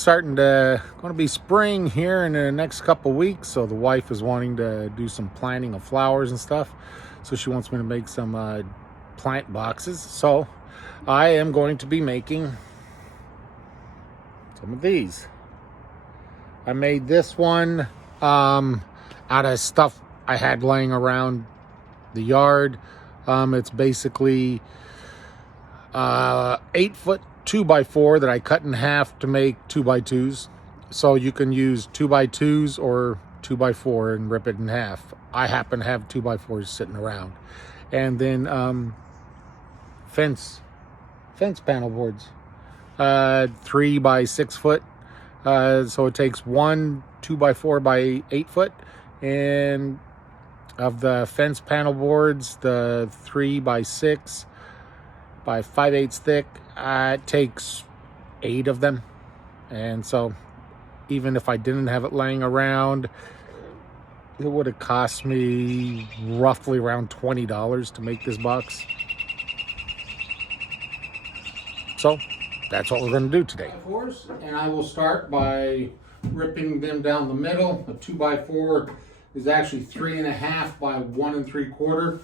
Starting to going to be spring here in the next couple weeks, so the wife is wanting to do some planting of flowers and stuff, so she wants me to make some plant boxes. So I am going to be making some of these. I made this one out of stuff I had laying around the yard. It's basically 8-foot 2x4 that I cut in half to make 2x2s. So you can use 2x2s or 2x4 and rip it in half. I happen to have 2x4s sitting around. And then fence panel boards, 3 by 6 foot. So it takes one 2x4 by 8 foot, and of the fence panel boards, the 3 by 6 by 5/8 thick, it takes 8 of them. And so even if I didn't have it laying around, it would have cost me roughly around $20 to make this box. So that's what we're going to do today. And I will start by ripping them down the middle. A 2x4 is actually 3.5 by 1 3/4.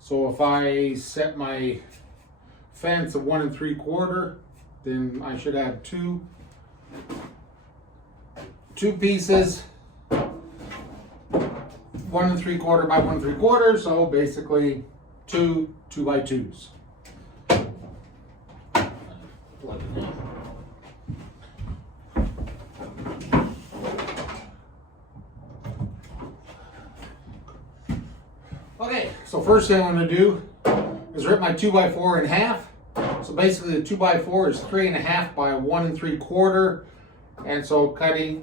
So if I set my fence at 1 3/4, then I should have two pieces, 1 3/4 by 1 3/4. So basically two 2x2s. Plug it in. Okay, so first thing I'm going to do is rip my 2x4 in half. So basically the 2x4 is 3.5 by 1 3/4. And so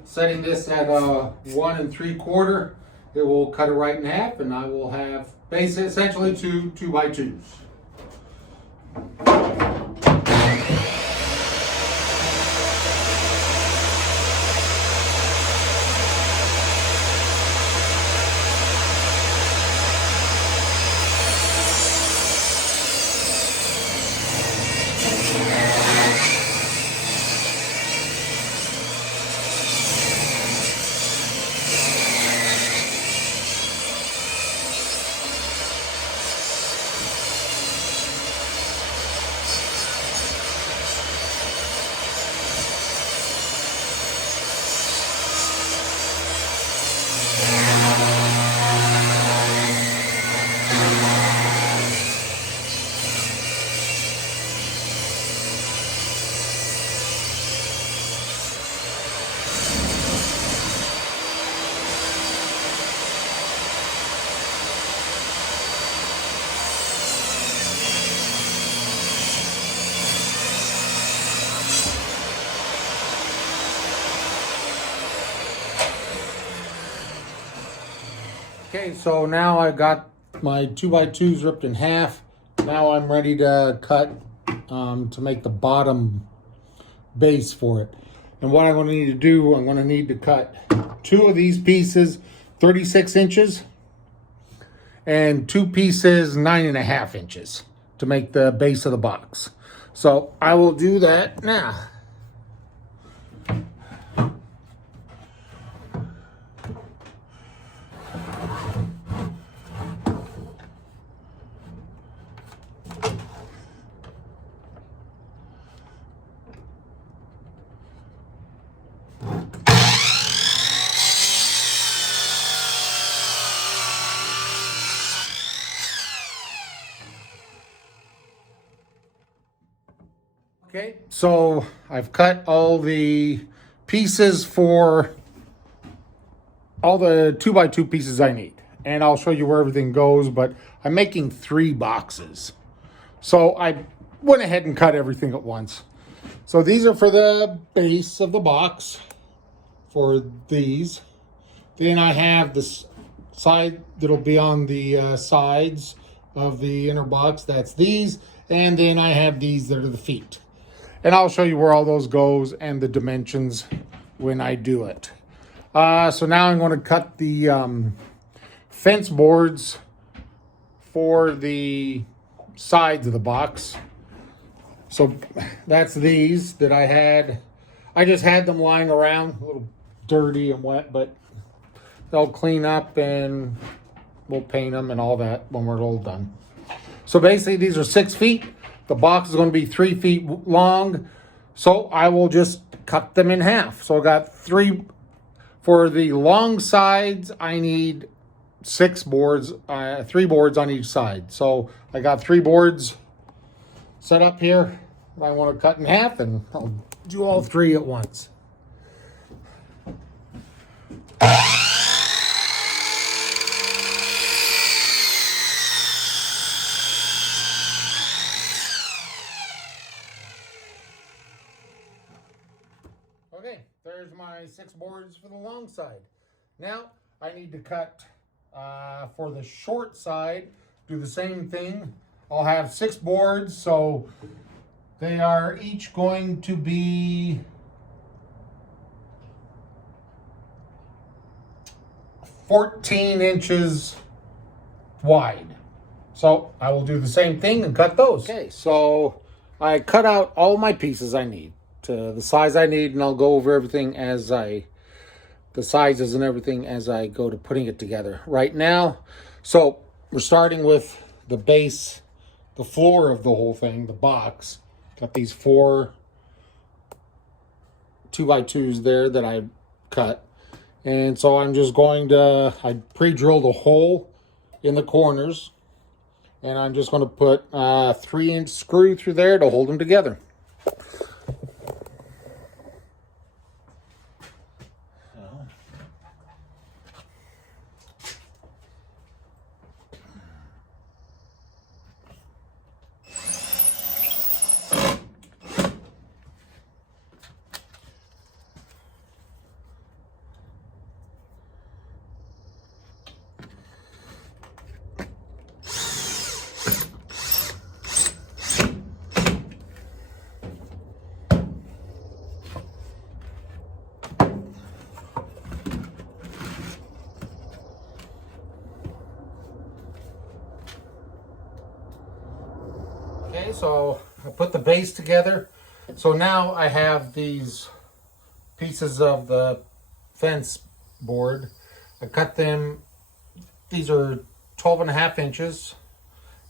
setting this at 1 3/4, it will cut it right in half, and I will have essentially two 2x2s. Okay, so now I got my 2x2s ripped in half. Now I'm ready to cut to make the bottom base for it. And what I'm going to need to do, I'm going to need to cut 2 of these pieces 36 inches and 2 pieces 9.5 inches to make the base of the box. So I will do that now. Okay, so I've cut all the pieces for all the 2x2 pieces I need, and I'll show you where everything goes, but I'm making 3 boxes. So I went ahead and cut everything at once. So these are for the base of the box, for these. Then I have this side that'll be on the sides of the inner box, that's these, and then I have these that are the feet. And I'll show you where all those goes and the dimensions when I do it. So now I'm going to cut the fence boards for the sides of the box. So that's these that I had. I just had them lying around, a little dirty and wet, but they'll clean up and we'll paint them and all that when we're all done. So basically these are 6 feet. The box is going to be 3 feet long. So I will just cut them in half. So I got 3, for the long sides, I need 6 boards, 3 boards on each side. So I got 3 boards set up here. I want to cut in half, and I'll do all 3 at once. Okay, there's my 6 boards for the long side. Now I need to cut for the short side, do the same thing. I'll have 6 boards, so they are each going to be 14 inches wide. So I will do the same thing and cut those. Okay, so I cut out all my pieces I need to the size I need, and I'll go over everything as the sizes and everything as I go to putting it together right now. So we're starting with the base, the floor of the whole thing, the box. Got these 4 2x2s there that I cut. And so I'm just going to, I pre-drilled a hole in the corners, and I'm just going to put a 3-inch screw through there to hold them together. Okay, so I put the base together. So now I have these pieces of the fence board. I cut them, these are 12.5 inches,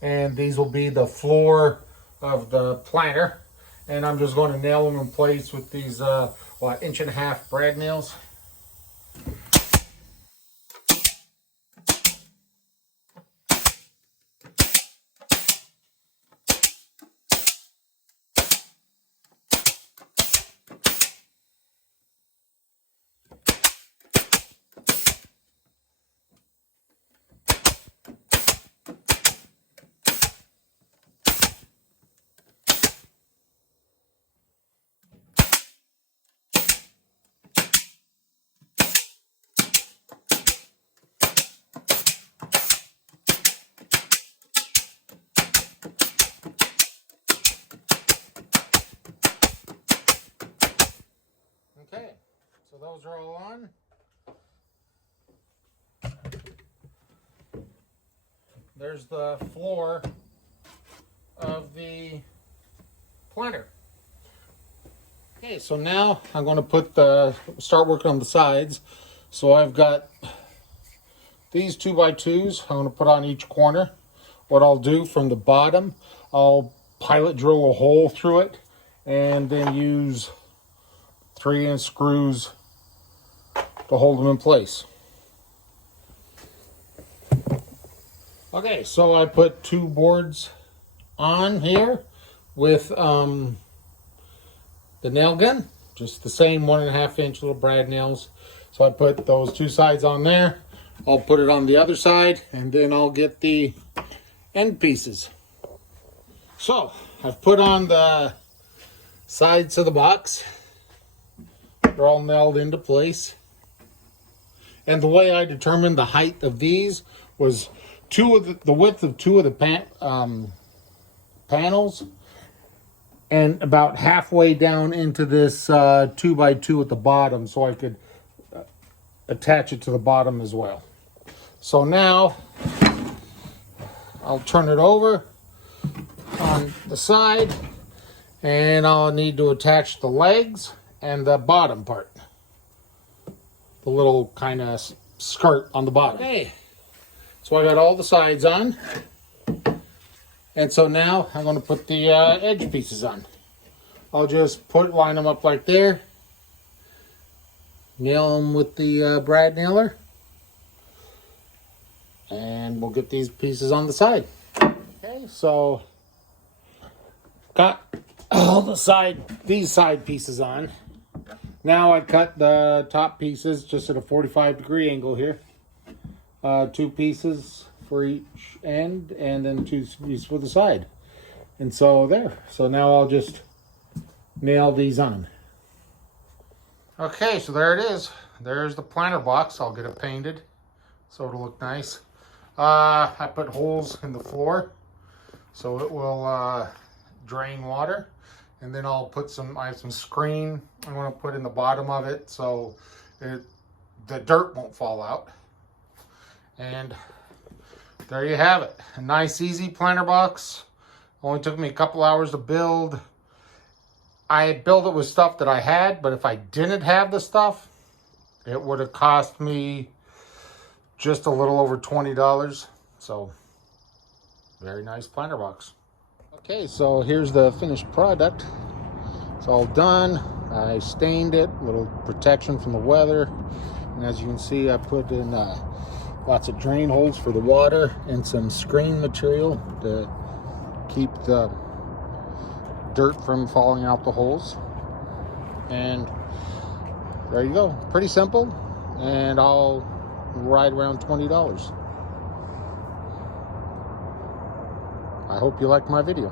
and these will be the floor of the planter. And I'm just going to nail them in place with these 1.5-inch brad nails. Okay, so those are all on. There's the floor of the planter. Okay, so now I'm going to start working on the sides. So I've got these 2x2s I'm going to put on each corner. What I'll do from the bottom, I'll pilot drill a hole through it and then use 3-inch screws to hold them in place. Okay, so I put 2 boards on here with the nail gun, just the same 1.5-inch little brad nails. So I put those 2 sides on there. I'll put it on the other side, and then I'll get the end pieces. So I've put on the sides of the box. They're all nailed into place. And the way I determined the height of these was the width of 2 of the panels, and about halfway down into this 2x2 at the bottom, so I could attach it to the bottom as well. So now I'll turn it over on the side, and I'll need to attach the legs and the bottom part. The little kind of skirt on the bottom. Okay, so I got all the sides on. And so now I'm going to put the edge pieces on. I'll just line them up like there. Nail them with the brad nailer. And we'll get these pieces on the side. Okay, so got all these side pieces on. Now I cut the top pieces just at a 45-degree angle here. 2 pieces for each end, and then 2 pieces for the side. And so there. So now I'll just nail these on. Okay, so there it is. There's the planter box. I'll get it painted so it'll look nice. I put holes in the floor so it will drain water. And then I'll put I have some screen I'm going to put in the bottom of it so the dirt won't fall out. And there you have it. A nice, easy planter box. Only took me a couple hours to build. I built it with stuff that I had, but if I didn't have the stuff, it would have cost me just a little over $20. So, very nice planter box. Okay, so here's the finished product. It's all done. I stained it, a little protection from the weather. And as you can see, I put in lots of drain holes for the water and some screen material to keep the dirt from falling out the holes. And there you go. Pretty simple. And I'll right around $20. I hope you liked my video.